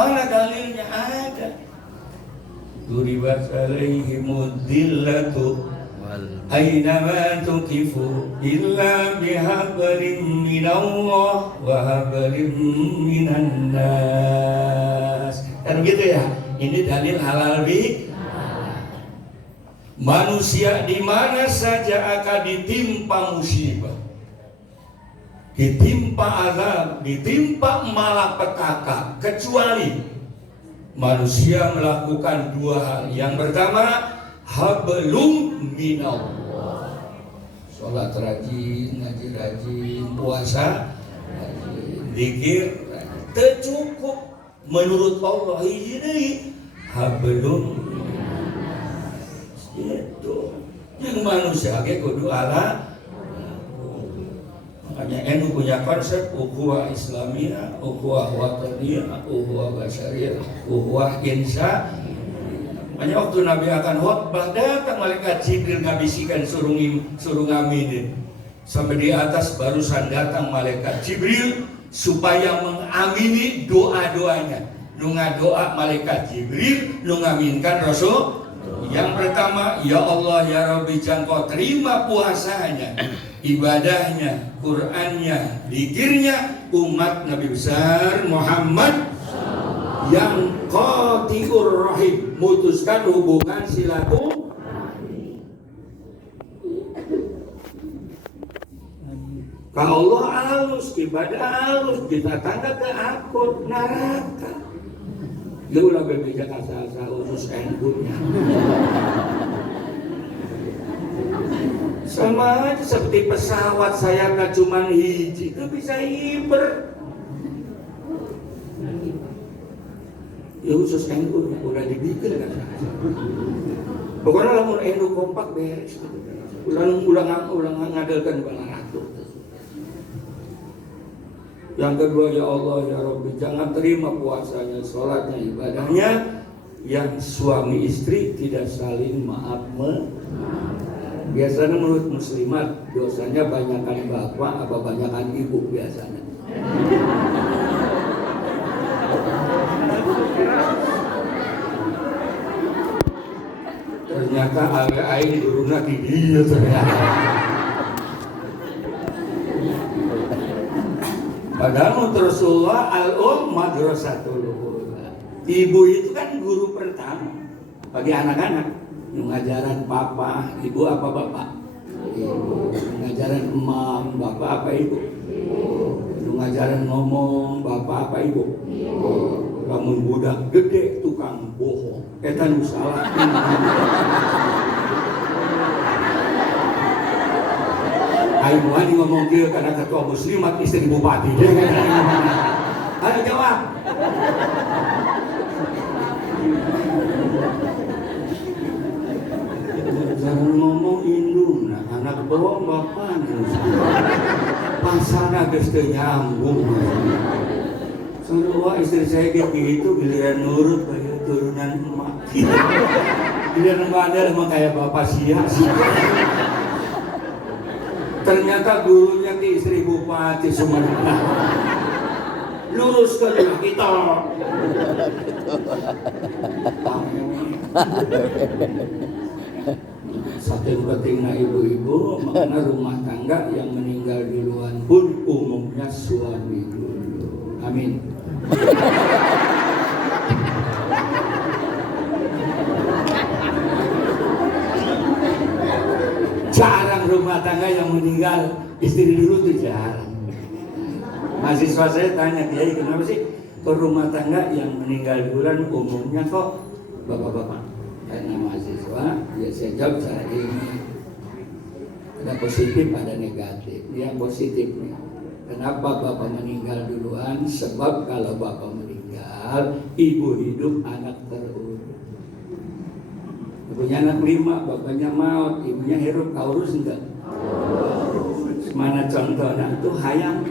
Mana dalilnya? Ada. Duribat alaihimud dillatu aynama tuqifu illa bihablin minallah wa hablin minan nas. Kan gitu ya. Ini dalil halal bi. Manusia di mana saja akan ditimpa musibah, ditimpa azab, ditimpa malapetaka, kecuali manusia melakukan dua hal. Yang pertama, hablum minallah. Sholat rajin, ngaji rajin, puasa rajin, zikir tercukup. Menurut Allah ini hablum itu yang manusia ke kudu ala. Makanya NU punya konsep ukhuwah Islamiyah, ukhuwah wataniyah, ukhuwah basyariyah, ukhuwah insya. Makanya waktu Nabi akan khutbah, datang malaikat Jibril ngabisikan suruh ngaminin. Sampai di atas barusan datang malaikat Jibril supaya mengamini doa-doanya. Nunga doa malaikat Jibril, nungaminkan Rasul. Yang pertama, ya Allah ya Rabbi, jangkau terima puasanya, ibadahnya, Qur'annya, zikirnya umat Nabi besar Muhammad yang qati'ur rahim, mutuskan hubungan silaturahmi. Kalau Allah halus, ibadah halus, kita tangga ke akun neraka. Lu udah berbeda asal-asal usus NU-nya. Sama aja seperti pesawat saya nggak cuma hiji, itu bisa hiper. Ya usus NU udah dibikin kan. Pokoknya lamun NU kompak beres. Ulang ngadelkan bala ratu. Yang kedua, ya Allah ya Rabbi, jangan terima puasanya, sholatnya, ibadahnya yang suami istri tidak saling maaf. Biasanya menurut muslimat dosanya banyakan bapak apa banyakan ibu biasanya. Ternyata agak air duruna di dia ternyata. Padahal Rasulullah madrasatul ula. Ibu itu kan guru pertama bagi anak-anak. Ngajaran papa, ibu apa bapak? Ibu. Ngajaran emam, bapak apa ibu? Ngajaran ngomong, bapak apa ibu? Lamun budak gede tukang bohong. Eta nu salah. Ayo wani ngomong dia karena ketua muslimat istri bupati. Ayo jawab. Jangan ngomong indung, anak bohong bapak. Pasana geus teu nyambung. Soalnya istri saya kayak gitu giliran nurut kayak turunan emak. Giliran bandel emang kayak bapak sia. Ternyata gurunya di istri bupati Sumatera. Lurus ke kita. Satu pentingnya ibu-ibu, makanya rumah tangga yang meninggal duluan pun umumnya suami dulu. Amin. Jarang rumah tangga yang meninggal istri dulu tuh jarang. Mahasiswa saya tanya, Kiai kenapa sih ke rumah tangga yang meninggal duluan umumnya kok bapak-bapak? Karena mahasiswa, ya saya jawab cara ini. Ada positif, ada negatif. Yang positifnya, kenapa bapak meninggal duluan? Sebab kalau bapak meninggal, ibu hidup, anak terurus. Punya anak 5, bapaknya maut, ibunya hirup, kau urus enggak? Mana contohnya itu hayam.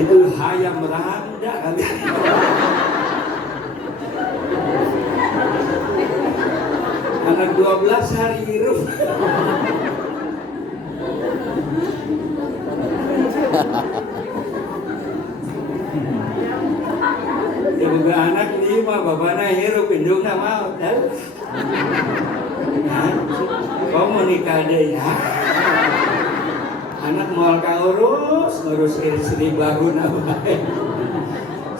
Itu hayam randa Anak 12 hari hirup. Ya bukan anak 5, bapaknya hirup, indungnya mau. Kau mau nikah deh ya? Anak mau ngurus istri baru nama.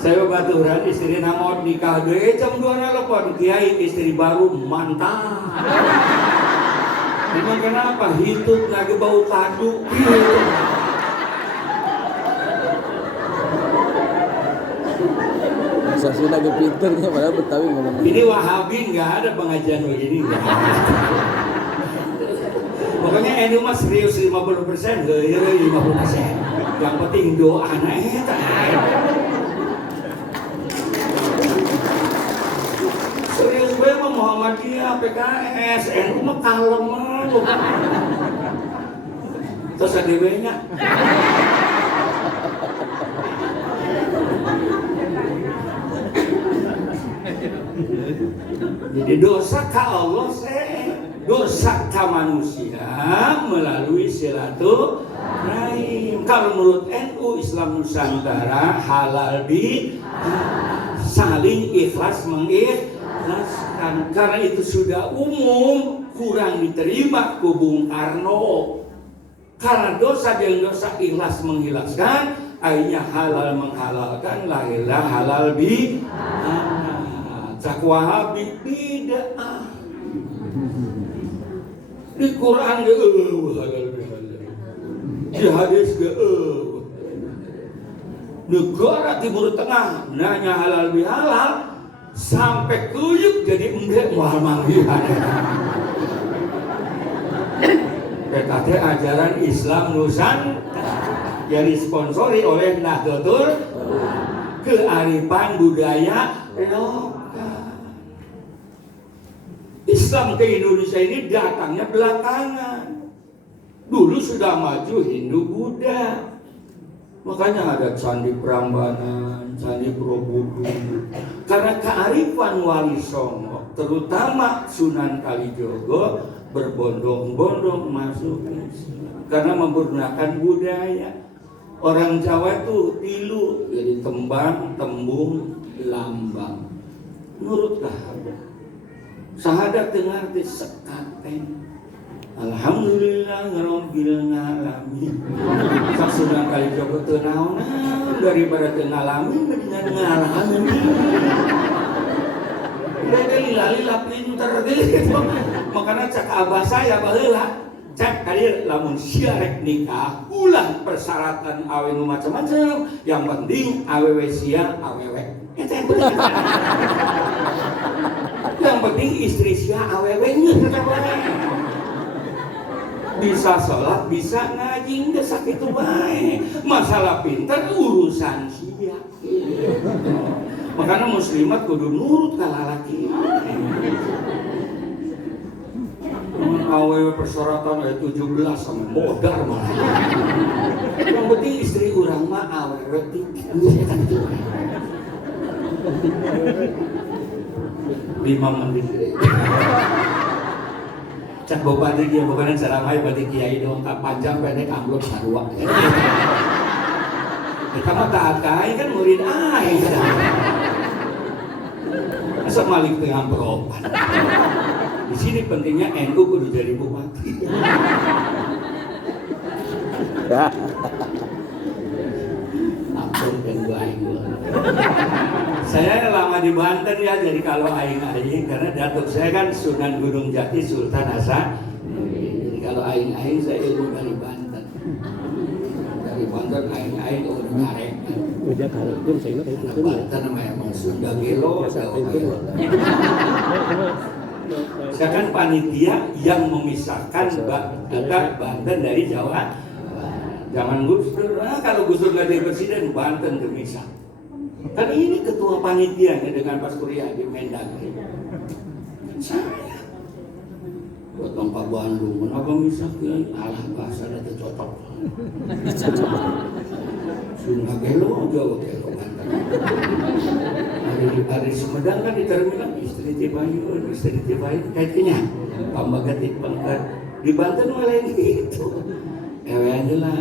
Saya baturan istri nama nikah deh jam 2 telepon kiai istri baru mantap. Memang kenapa hidup lagi bau kadu? Saksi lagi pinternya padahal Betawi ngomong. Ini Wahabi nggak ada pengajian begini nggak. Pokoknya NU mah serius 50%, 50%. Yang penting doa naik. Serius gue mah Muhammadiyah, PKS, NU mah kalem lu. Terus ADW-nya. Jadi dosa ke Allah dosa ke manusia melalui silaturahim. Kalau menurut NU Islam Nusantara halal di saling ikhlas mengikhlaskan. Karena itu sudah umum, kurang diterima ku Bung Karno. Karena dosa dengan dosa ikhlas mengikhlaskan, akhirnya halal menghalalkan, lahirlah halal bi. Cak Wahabi bid'ah. Di Quran ge halal bihalal. Di hadis ge negara Timur Tengah nanya halal bihalal sampai kuyuk jadi endek moal manggihan. PKT ajaran Islam Nusantara yang disponsori oleh Nahdlatul Kearifan Budaya lokal. Islam ke Indonesia ini datangnya belakangan. Dulu sudah maju Hindu Buddha. Makanya ada Candi Prambanan, Candi Borobudur. Karena kearifan Wali Songo, terutama Sunan Kalijogo berbondong-bondong masuk Islam. Karena menggunakan budaya. Orang Jawa itu tilu, jadi tembang, tembung, lambang. Nurutlah. Sahadat dengar di sekaten. Alhamdulillah Rabbil Alamin. Sak Sunan Kalijogo teu naon daripada teu ngalamin dengan ngalamin. Lila pinter gitu. Makanya cak abah saya baheula cek kali lamun siarek nikah ulah persyaratan awe nu macam-macam, yang penting awewe sia awewe. Eta yang bener. Yang penting istri sia awewe-nya bisa sholat, bisa ngaji, nggak sakit baik. Masalah pintar urusan sia. Makanya muslimat kudu nurut ka lalaki. Awewe persyaratan ayat 17 sama modar malah. Yang penting istri urang mah awewe tinggi. 5 menit. Cak bupati dia bukan salamai bati kiai dong, tak panjang pendek amplop sarua. Kita mah taat kai kan murid aing. Masa malik teu amplopan. Di sini pentingnya NU kudu jadi bupati. Ampun dan gua aing. Saya lama di Banten ya, jadi kalau aing-aing karena datuk saya kan Sunan Gunung Jati Sultan Hasan. Jadi kalau aing-aing saya ilmu dari Banten. Dari Banten aing-aing udah ngarek. Udah kalau itu saya ingat itu. Banten memang Sunda Gelo. Saya kan panitia yang memisahkan Banten dari Jawa. Zaman Gus Dur, kalau Gus Dur nggak jadi presiden, Banten terpisah. Kan ini ketua panitianya dengan Pak Surya di Mendagri. Saya buat tempat Bandung, kenapa misalnya alah bahasa itu cocok. Sunda Gelo, Jawa Gelo, Banten. Hari di Sumedang kan di terminal istri Tibayun kayaknya tambah ketik pangkat di Banten malah gitu. Ewean lah.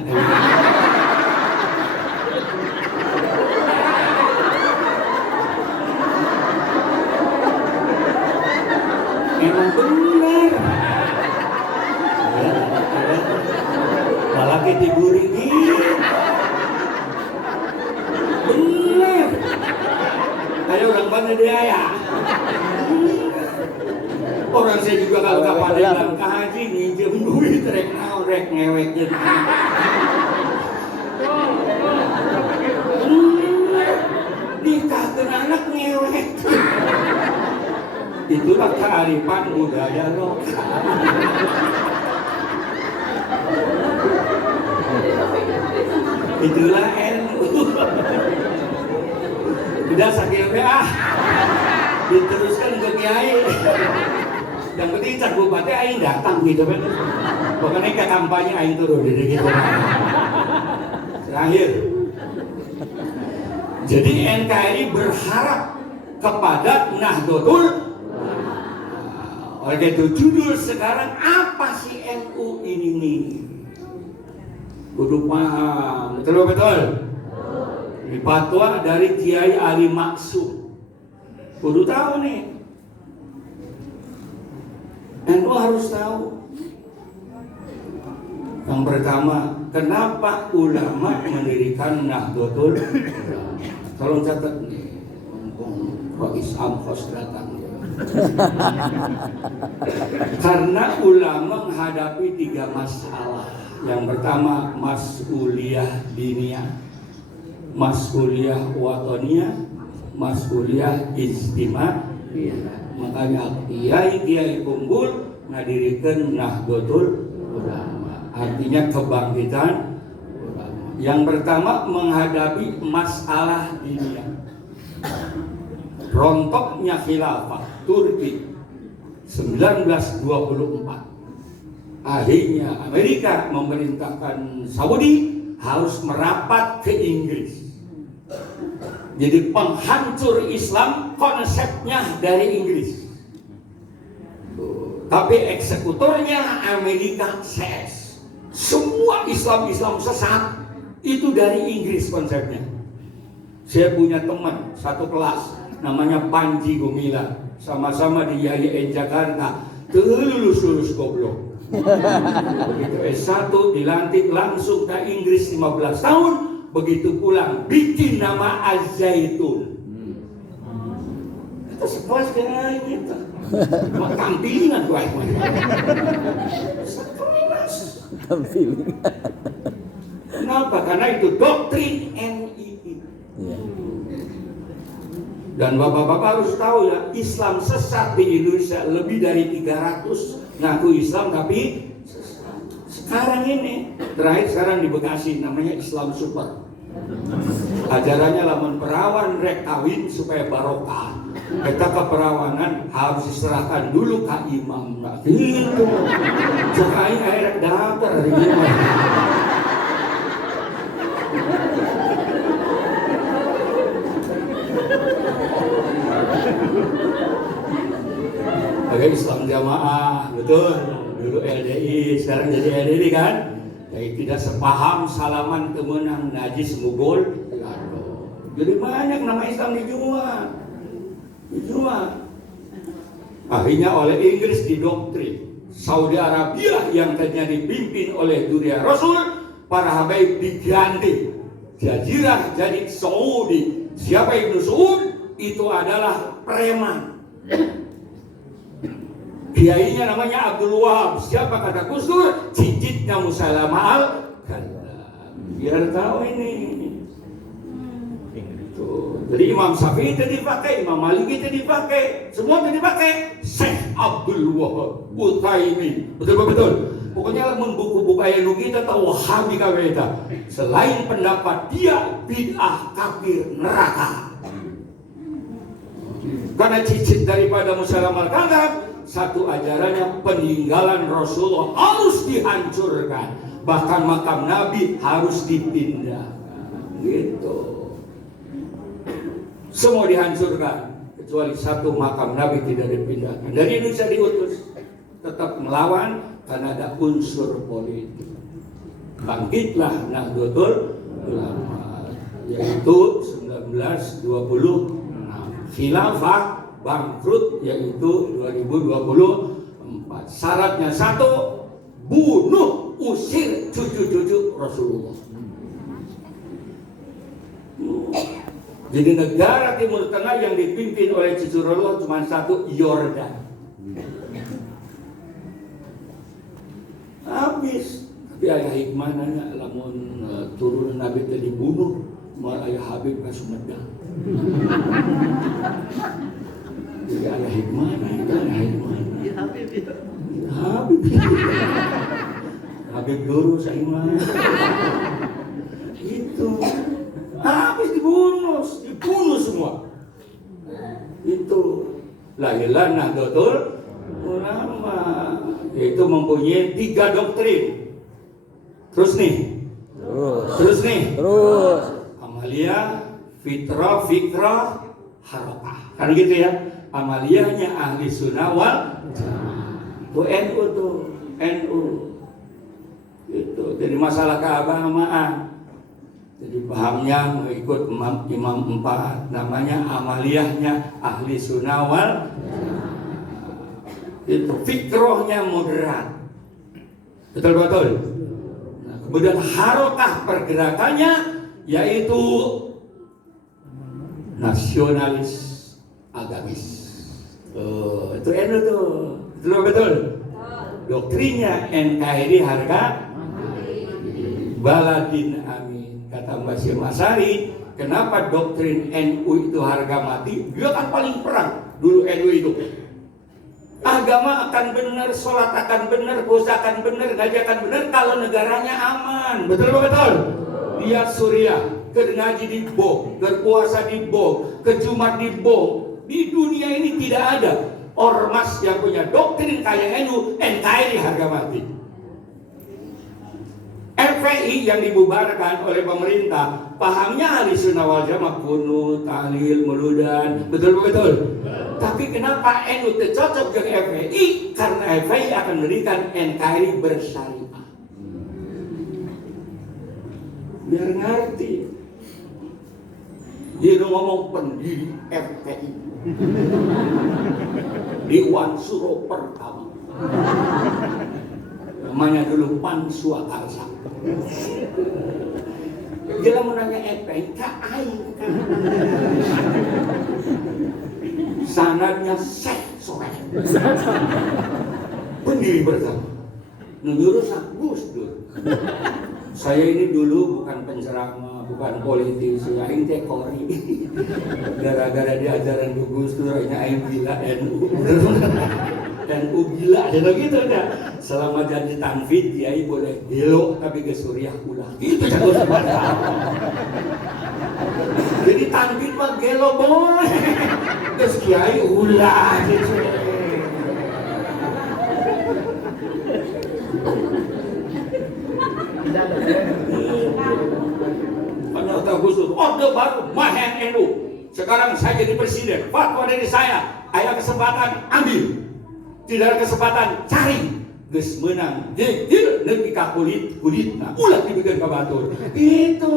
Emang benar. Malah kita diburi gitu. Benar. Ayo orang mana dia ya? Orang saya juga kalau ke Padang ke haji minjem duit rek ngewek gitu. Nikahkan anak ngewek. Itulah kearifan budaya lokal. Itulah NU. Udah sakitnya diteruskan ke kiai. Yang penting cak bupati aing datang gitu kan. Pokoknya ke kampanye aing turun gitu. Terakhir. Jadi NKRI berharap kepada Nahdlatul. Oleh itu judul sekarang apa sih NU ini nih? Kudu paham, betul. Ini fatwa dari Kiai Ali Maksum. Kudu tahu nih. NU harus tahu. Yang pertama, kenapa ulama mendirikan Nahdlatul Ulama? Tolong catat nih. Kok Islam kos datang. Karena ulama menghadapi 3 masalah. Yang pertama mas'uliyah diniyah, mas'uliyah watoniyah, mas'uliyah ijtimaiyah. Makanya kiai kumpul ngadirikeun Nahdlatul Ulama. Artinya kebangkitan ulama. Yang pertama menghadapi masalah diniyah. Rontoknya khilafah Turki 1924. Akhirnya Amerika memerintahkan Saudi harus merapat ke Inggris. Jadi penghancur Islam konsepnya dari Inggris. Tapi eksekutornya Amerika CS. Semua Islam sesat itu dari Inggris konsepnya. Saya punya teman satu kelas namanya Panji Gumilang, sama-sama di YIN Jakarta. Lulus goblok. Begitu S1 dilantik langsung ke Inggris 15 tahun, begitu pulang bikin nama Az-Zaitun. Itu sekelas kayak gitu. Tampilingan gue. Sekelas. Tampilingan. Kenapa? Karena itu doktrin NII. Dan bapak-bapak harus tahu ya, Islam sesat di Indonesia lebih dari 300 ngaku Islam tapi sesat. Sekarang ini, terakhir sekarang di Bekasi namanya Islam Super. Ajarannya lamun perawan rek kawin supaya barokah. Kita keperawanan harus diserahkan dulu ke imam. Nah, gitu. Jokai air daftar hari ini. Agak Islam jamaah, betul. Dulu LDI, sekarang jadi LDI kan? Jadi tidak sepaham, salaman kemenang, najis mugol. Jadi banyak nama Islam dijual. Akhirnya oleh Inggris didoktrin. Saudi Arabia yang tadinya dipimpin oleh Duria Rasul, para habaib diganti. Jazirah jadi Saudi. Siapa Ibnu Saud? Itu adalah preman. Kiainya namanya Abdul Wahab. Siapa kata Gus Dur? Cicitnya Musailamah al-Kadzdzab. Biar tahu ini. Jadi Imam Syafi'i itu dipakai, Imam Malik itu dipakai, semua itu dipakai. Syekh Abdul Wahab Utsaimin. Betul. Pokoknya buku-buku ayat kita tahu Wahabi kaweta. Selain pendapat dia bid'ah kafir neraka. Karena cicit daripada Musailamah al-Kadzdzab, satu ajarannya peninggalan Rasulullah harus dihancurkan, bahkan makam Nabi harus dipindahkan. Gitu. semua dihancurkan kecuali satu makam Nabi tidak dipindahkan. Dari Indonesia diutus tetap melawan karena ada unsur politik. Bangkitlah Nahdlatul Ulama, yaitu 1926. Khilafah bangkrut yaitu 2024. Syaratnya satu, bunuh, usir cucu-cucu Rasulullah. Jadi negara Timur Tengah yang dipimpin oleh cucu Rasulullah cuma satu, Yordan. Habis. Tapi ayah hikmahnya lamun turun Nabi tadi dibunuh, mal ayah Habib ke Sumedang. Jadi ayah hikmahnya itu ayah hikmahnya. Habib. Habib guru saya mah. Itu. Habis dibunuh semua. Itu. Lahirlah Nahdlatul Ulama. Yaitu mempunyai 3 doktrin. Terus nih. Amalia, fitrah, fikrah, harokah. Kan gitu ya. Amaliyahnya ahli sunnah wal jamaah. Itu NU tuh, NU. Itu. Jadi masalah keagamaan. Jadi pahamnya mengikut imam 4. Namanya amaliyahnya ahli sunnah wal jamaah. Itu fikrahnya moderat. Betul-betul. Kemudian harokah pergerakannya yaitu nasionalis agamis. Itu NU tuh. Betul. Doktrinnya NKRI harga baladin amin. Kata Mbak Syir Masari, kenapa doktrin NU itu harga mati? Dia kan paling perang dulu NU itu. Agama akan benar, sholat akan benar, puasa akan benar, ngaji akan benar kalau negaranya aman. Betul? Lihat Suriah, ke ngaji dibom, berpuasa dibom, ke Jumat dibom. Di dunia ini tidak ada ormas yang punya doktrin kayak NU, NKRI harga mati. FPI yang dibubarkan oleh pemerintah, pahamnya ahli sunnah wal jamaah, kunut, tahlil, muludan. Betul. Tapi kenapa NU cocok dengan FPI? Karena FPI akan memberikan NKRI bersyariah. Biar ngerti. Dia ngomong pendiri FPI. Dewan Suro pertama. Namanya dulu Pan Swakarsa. Dia mau nanya FPI, Kak Aing. Sanadnya Syekh Soleh. Pendiri bersama. Menurut Gus Dur. Saya ini dulu bukan penceramah, bukan politisi, aing teh kori. Gara-gara diajaran Gus Dur aing gila NU. NU gila gitu ya. Selama jadi tanfid kiai boleh gelo tapi ke Suriah ulah. Gitu jago sebenarnya. Jadi tanfid mah gelo boleh. Terus kiai ulah gitu. Ternyata Gus Dur, orde baru mahen NU. Sekarang saya jadi presiden, fatwa dari saya, ada kesempatan ambil, tidak ada kesempatan cari. Gus menang, jekir nepi ka kulitna, ulah dibikin ka batur. Itu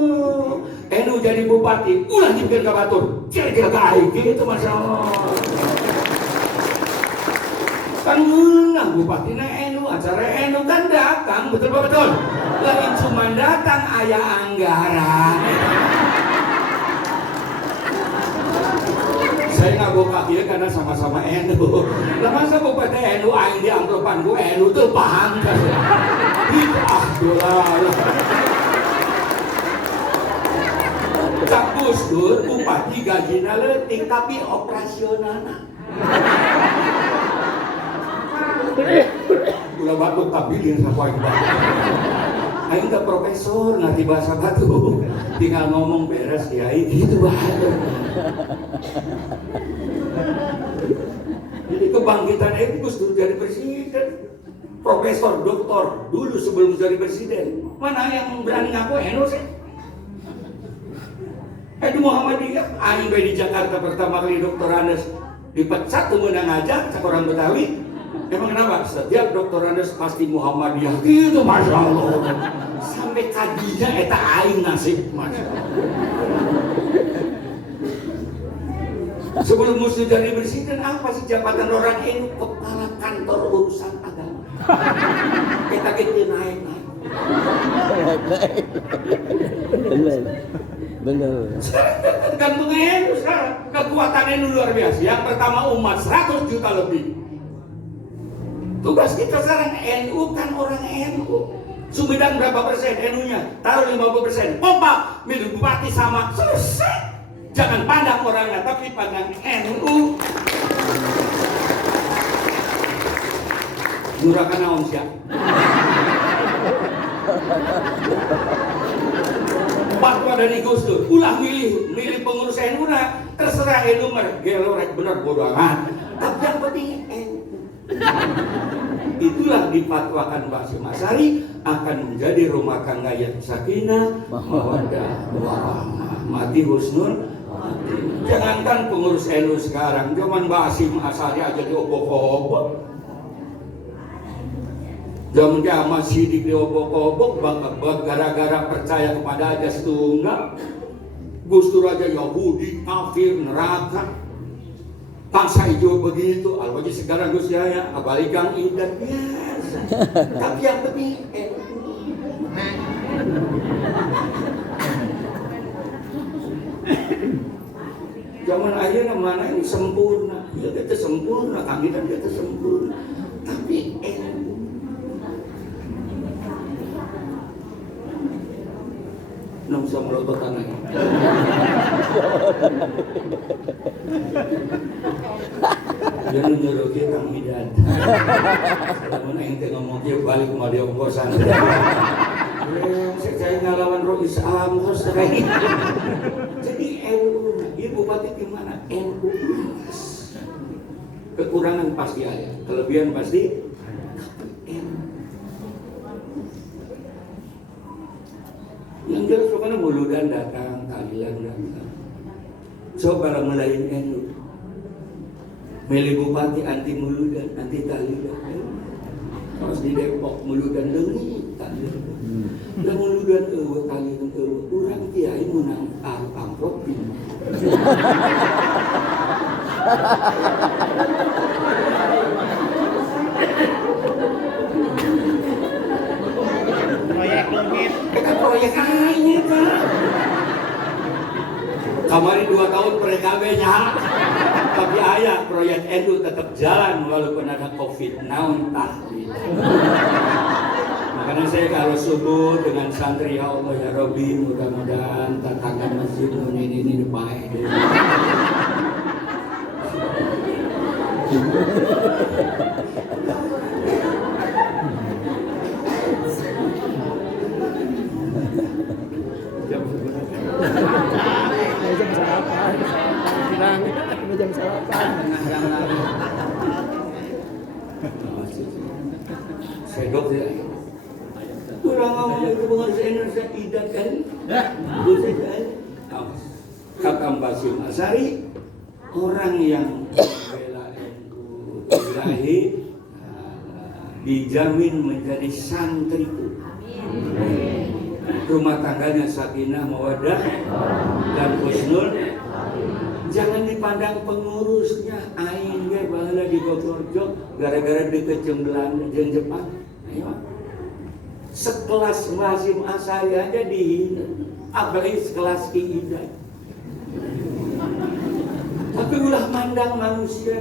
NU jadi bupati, ulah dibikin ka batur. Kira-kira kayak gitu Masya Allah. Kan menang bupati NU, acara NU kan datang, betul. Lain cuma datang ayah anggaran. Saya nggak buka dia karena sama-sama NU. Lah masa bupati NU aing di anggapan gue NU tuh paham kan? Itu Cak Gus Dur bupati gajinya leutik tapi operasionalna. Ulah batuk kabilin sama aing batuk. Aing teh profesor ngerti bahasa batuk. Tinggal ngomong beres ya gitu bahasa. Jadi kebangkitan itu Gus Dur jadi presiden. Profesor, doktor dulu sebelum jadi presiden. Mana yang berani ngaku NU sih? Di Muhammadiyah, aing bae di Jakarta pertama kali Dr. Andes dipecat tuh menang aja cak orang Betawi. Emang kenapa? Setiap Dr. Andes pasti Muhammadiyah. Itu Masya Allah. Sampai kadinya eta aing nasib Masya Allah. Sebelum Mus jadi presiden, apa sih jabatan orang ini? Kepala kantor urusan agama. Kita naik. Benar. Gantung NU sekarang. Kekuatan NU luar biasa. Yang pertama umat 100 juta lebih. Tugas kita sekarang NU kan orang NU. Sumedang berapa persen NU-nya? Taruh 50%. Pompa milih bupati sama selesai. Jangan pandang orangnya, tapi pandang NU. Nurakan naon sia. Fatwa dari Gus Dur, ulah milih pengurus NU nah, terserah NU gelorek bener bodo amat. Tapi yang penting NU. Itulah dipatwakan Pak Hasyim Asy'ari akan menjadi rumah tangga yang sakinah, mawaddah, warahmah, mati husnul. Jangankan pengurus NU sekarang, zaman Pak Hasyim Asy'ari aja diobok-obok. Zaman Sidik diobok-obok gara-gara percaya kepada ajas tunggal. Gus Dur aja Yahudi, kafir, neraka. Bangsa hijau begitu, alwaji sekarang Gus Yahya, apalagi Kang Idan biasa. Tapi yang penting zaman akhirnya mana ini sempurna. Ya kita sempurna, Kang Idan kita sempurna. Tapi nang sa melototan lagi. Dia nyuruh kita Kang Idan. Namun ente ngomong dia balik ke dia ongkosan. Saya ngalawan roh Islam harus kayak ini. Jadi NU, ibu bupati di mana? NU. Kekurangan pasti ada, kelebihan pasti. Yang jelas pokoknya muludan datang, tahlilan datang. Coba melayan NU. Milih bupati anti muludan, anti tahlilan. Pas di Depok muludan leungit tahlilan. Dan muludan tahlilan urang kiai menang amplop. Proyek leungit. Proyek aja kan. Kemarin 2 tahun PKB-nya, tapi ayah proyek NU tetap jalan walaupun ada COVID. Naon tahlil. Makanya saya kalau subuh dengan santri, ya Allah ya Rabbi, mudah-mudahan tatakan masjid ini baik. Jam sarapan. Jam sarapan. Sedok ya. Kurang ngomong itu pengurus Indonesia idat kan? Kata Mbak Hasyim Asy'ari, orang yang membela NU Ilahi dijamin menjadi santriku. Rumah tangganya sakinah, mawaddah, dan husnul. Jangan dipandang pengurusnya aing ge baheula di Bogorjo gara-gara deket jeung Belanda jeung Jepang. Ayo. Sekelas Mbah Hasyim Asy'ari aja dihina, apalagi sekelas Ki Idan. Tapi ulah mandang manusia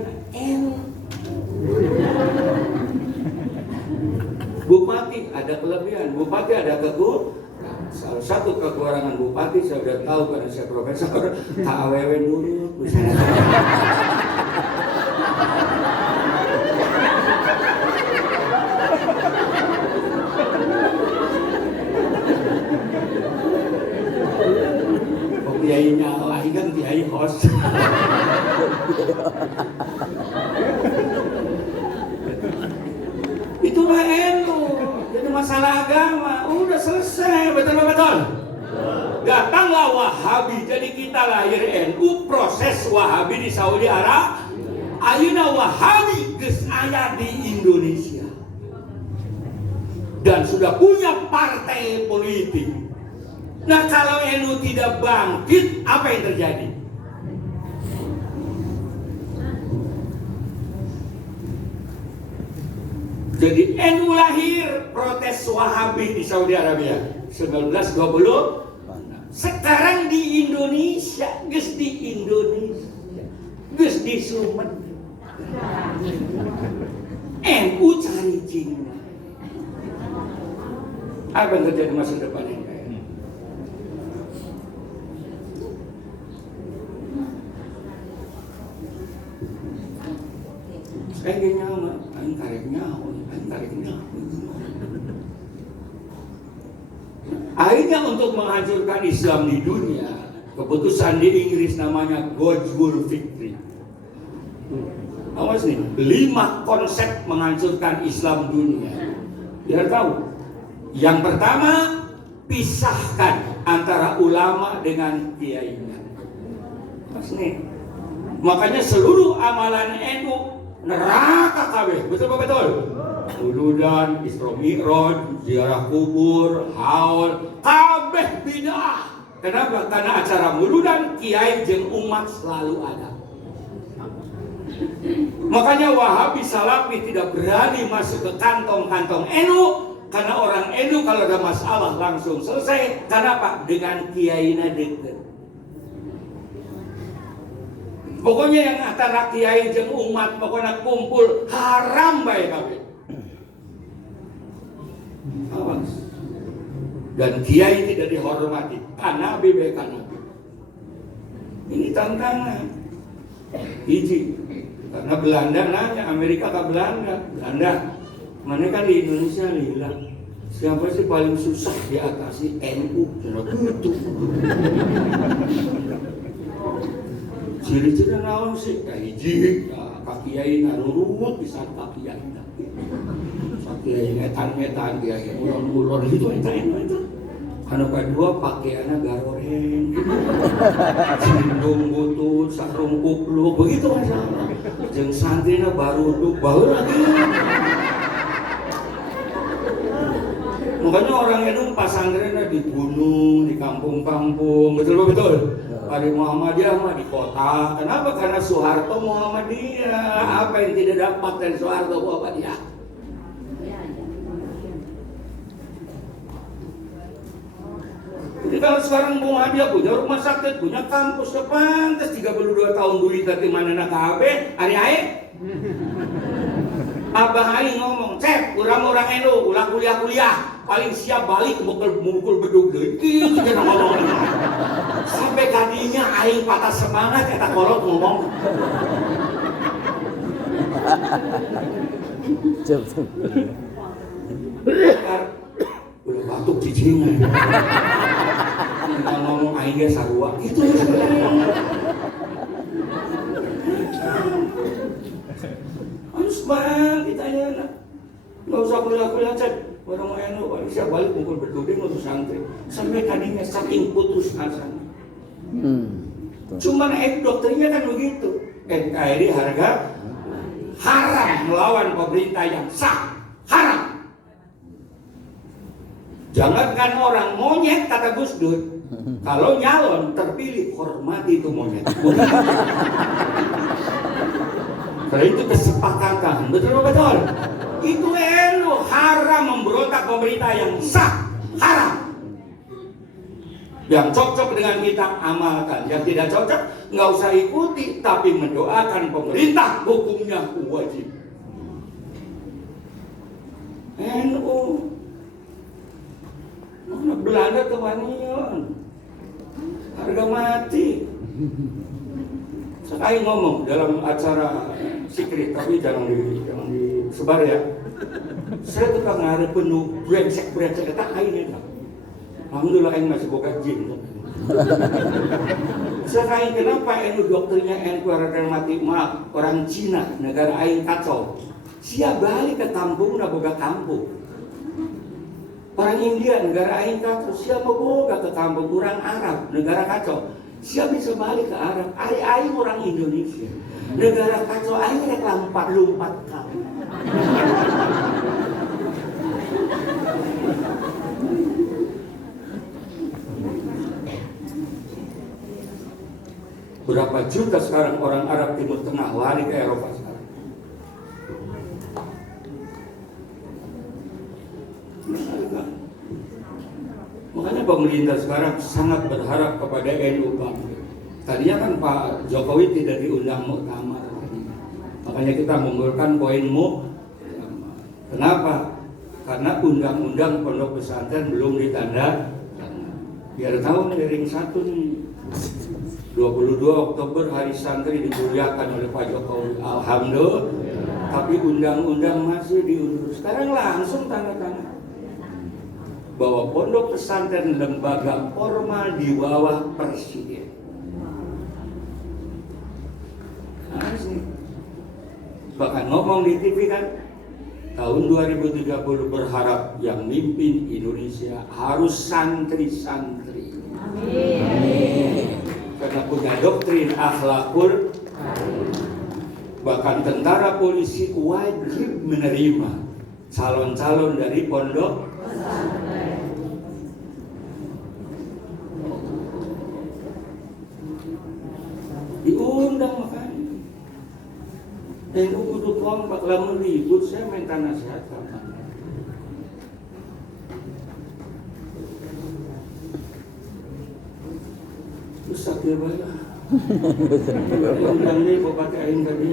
Bupati ada kelebihan, bupati ada kekurangan. Salah satu kekurangan bupati saya sudah tahu karena saya profesor, tak awewe nurut. Kiainya lagi kan kiai host. Itulah NU. Jadi masalah agama udah selesai, betul. Datanglah Wahabi, jadi kita lahir NU, proses Wahabi di Saudi Arabia. Ayeuna Wahabi geus aya di Indonesia dan sudah punya partai politik. Nah, kalau NU tidak bangkit, apa yang terjadi? Jadi NU lahir, protes Wahabi di Saudi Arabia 1920. Sekarang di Indonesia, geus di Indonesia, geus di Sumedang. NU cari Cina. Apa yang terjadi masa depan ini? Saya ingin nyawa, aing karek nyawa. Akhirnya untuk menghancurkan Islam di dunia, keputusan di Inggris namanya Gojwul Fikri. Awas nih, 5 konsep menghancurkan Islam dunia. Biar tahu. Yang pertama, pisahkan antara ulama dengan kiai. Mas nih. Makanya seluruh amalan NU neraka kabeh. Betul? Muludan, Isra Mi'raj, ziarah kubur, haul, kabeh bid'ah. Kenapa? Karena acara muludan kiai jeung umat selalu ada. Makanya Wahabi Salafi tidak berani masuk ke kantong-kantong NU, karena orang NU kalau ada masalah langsung selesai. Kenapa? Dengan kiainya deket. Pokoknya yang antara kiai jeung umat pokoknya kumpul haram bae kabeh. Awas. Dan kiai tidak dihormati, kanabi bae kanabi. Ini tantangan. Hiji. Karena Belanda nanya, Amerika ke Belanda, mana kan di Indonesia lila. Siapa sih paling susah diatasi? NU. Gitu. Ciri-ciri naon sih? Hiji, kiai narurut bisa kiai. Kiai ngetan, kiai ulon-ulon gitu itu. Anu kedua pakaiannya garoreng, sindung butut, sarung kupluk, begitu masalah. Jeung santrina baru lagi. Makanya orang itu pesantrennya di gunung, di kampung-kampung, betul. Di Muhammadiyah mah di kota. Kenapa? Karena Soeharto Muhammadiyah. Apa yang tidak dapat dari Soeharto Muhammadiyah? Jadi kalau sekarang Muhammadiyah punya rumah sakit, punya kampus depan, terus 32 tahun duit dari mana nak kabeh, hari air. Abah Aing ngomong, cek, orang NU, ulah kuliah, paling siap balik mukul bedug deui. Kieu kita ngomong. Sampai kadinya Aing patah semangat eta kolot ngomong. Udah batuk cicingnya. Kita ngomong Aing ge sarua. Itu harus bang ditanya nak, nggak usah kuliah cek orang NU, paling siap balik mukul berduding untuk santri sampai kadinya saking putus asa. Cuman dokternya kan begitu. NKRI harga haram melawan pemerintah yang sah, haram. Jangankan orang monyet kata Gus Dur, kalau nyalon terpilih hormati itu monyet. Karena itu kesepakatan, betul. Itu NU haram memberontak pemerintah yang sah, haram. Yang cocok dengan kita amalkan, yang tidak cocok nggak usah ikuti, tapi mendoakan pemerintah hukumnya wajib. NU, mana Belanda kewanian, harga mati. Saya ngomong dalam acara Sikri, tapi jangan disebar ya. Saya tukang ngarep penuh brengsek eta aing eta. Alhamdulillah aing masih boga jin. Saya kenapa NU dokternya NU mati maaf orang Cina, negara aing kacau. Sia balik ke kampung boga kampung. Orang India, negara aing kacau, siapa boga ke kampung orang Arab, negara kacau. Siapa bisa balik ke Arab? Aing orang Indonesia. Negara kacau, aing rek lompat kau. Berapa juta sekarang orang Arab Timur Tengah lari ke Eropa sekarang? Makanya pemerintah sekarang sangat berharap kepada NU bangkit. Tadinya kan Pak Jokowi tidak diundang muktamar. Makanya kita mengumpulkan poinmu. Kenapa? Karena undang-undang pondok pesantren belum ditanda. Biar tahu nih ring 1 nih. 22 Oktober hari santri dimuliakan oleh Pak Jokowi. Alhamdulillah. Tapi undang-undang masih diundur. Sekarang langsung tanda tangan bahwa pondok pesantren lembaga formal di bawah presiden. Bahkan ngomong di TV kan, tahun 2030 berharap yang mimpin Indonesia harus santri-santri. Amin. Karena punya doktrin akhlakul, bahkan tentara polisi wajib menerima calon-calon dari pondok pesantren. Diundang makanya. NU kudu kompak, lamun ribut saya minta nasihat kapan. Rusak ya bala. Undang nih kok pakai aing tadi.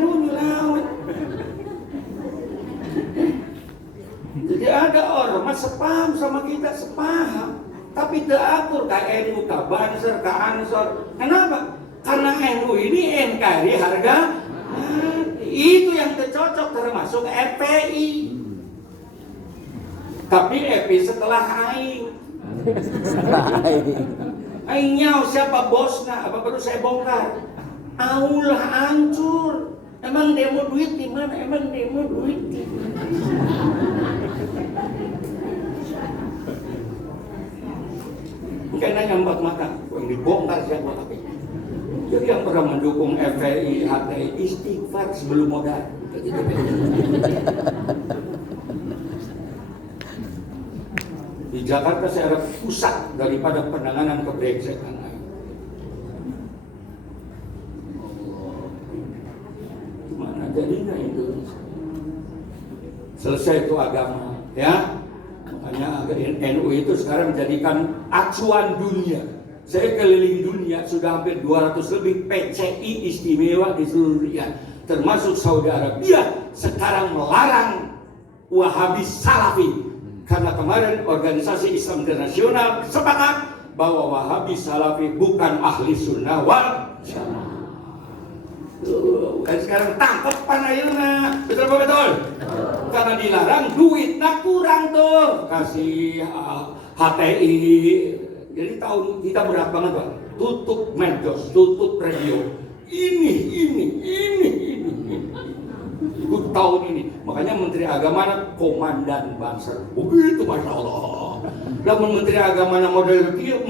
NU nyelawat. Jadi ada ormas sepaham sama kita, sepaham. Tapi tidak atur ke NU, ke Banser, ke Ansor. Kenapa? Karena NU ini NKRI harga mati. Itu yang tercocok termasuk FPI. Tapi FPI setelah aing. Aing nyaw siapa bosnya? Apa perlu saya bongkar? Aulah hancur. Emang demo duit di mana? Emang demo duit di mana? Kayaknya nyambak mata, yang dibongkar siapa tapi. Jadi yang pernah mendukung FPI, HTI, istighfar sebelum modal. Di Jakarta saya harap pusat daripada penanganan kebrengsekan. Gimana jadinya Indonesia? Selesai itu agama, ya. Makanya NU itu sekarang menjadikan acuan dunia. Saya keliling dunia sudah hampir 200 lebih PCI istimewa di seluruh dunia, termasuk Saudi Arabia sekarang melarang Wahabi Salafi. Karena kemarin organisasi Islam Internasional sepakat bahwa Wahabi Salafi bukan ahli sunnah wal jamaah. Sekarang tangkepan ayeuna, betul? Karena dilarang duitnya kurang tuh, kasih HTI. Jadi tahun kita berat banget Pak, tutup medsos, tutup radio. Ini. Ikut tahun ini, makanya Menteri Agama Komandan Banser, begitu Masya Allah. Dan Menteri Agama model itu